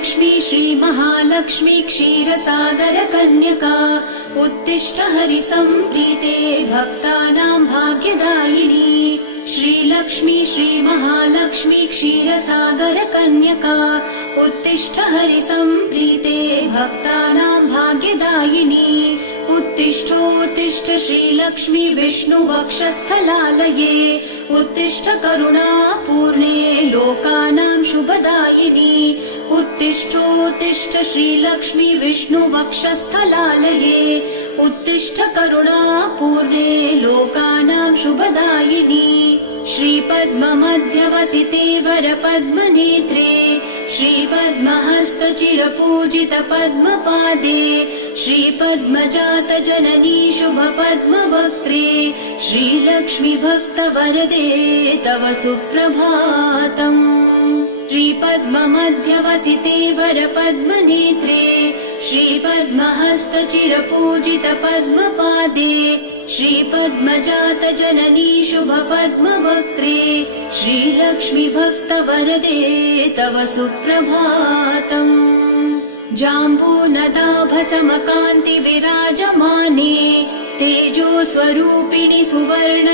श्रीलक्ष्मी श्रीमहालक्ष्मी क्षीरसागर कन्यका उत्तिष्ठ हरिसम्प्रीते भक्तानां भाग्यदायिनी। श्रीलक्ष्मी श्रीमहालक्ष्मी क्षीरसागर कन्यका उत्तिष्ठ हरिसम्प्रीते भक्तानां भाग्यदायिनी। उत्तिष्ठोत्तिष्ठ श्रीलक्ष्मी विष्णुवक्षस्थलालये उत्तिष्ठ करुणापूर्णे लोकानां शुभदायिनी। उत्तिष्ठोत्तिष्ठ श्रीलक्ष्मी विष्णुवक्षस्थलालये उत्तिष्ठ करुणापूर्णे लोकानां शुभदायिनी। श्रीपद्ममध्यवसिते वरपद्मनेत्रे श्रीपद्महस्तचिरपूजित पद्मपादे श्रीपद्मजात जननी शुभपद्मवक्त्रे श्रीलक्ष्मी भक्तवरदे तव सुप्रभातम्। श्रीपद्ममध्यवसिते वरपद्मनेत्रे श्रीपद्महस्तचिरपूजित पद्मपादे श्रीपद्मजात जननी शुभपद्मवक्त्रे श्रीलक्ष्मी भक्तवरदे तव सुप्रभातम्। जाम्बूनदाभसमकान्ति विराजमाने तेजो स्वरूपिणि सुवर्ण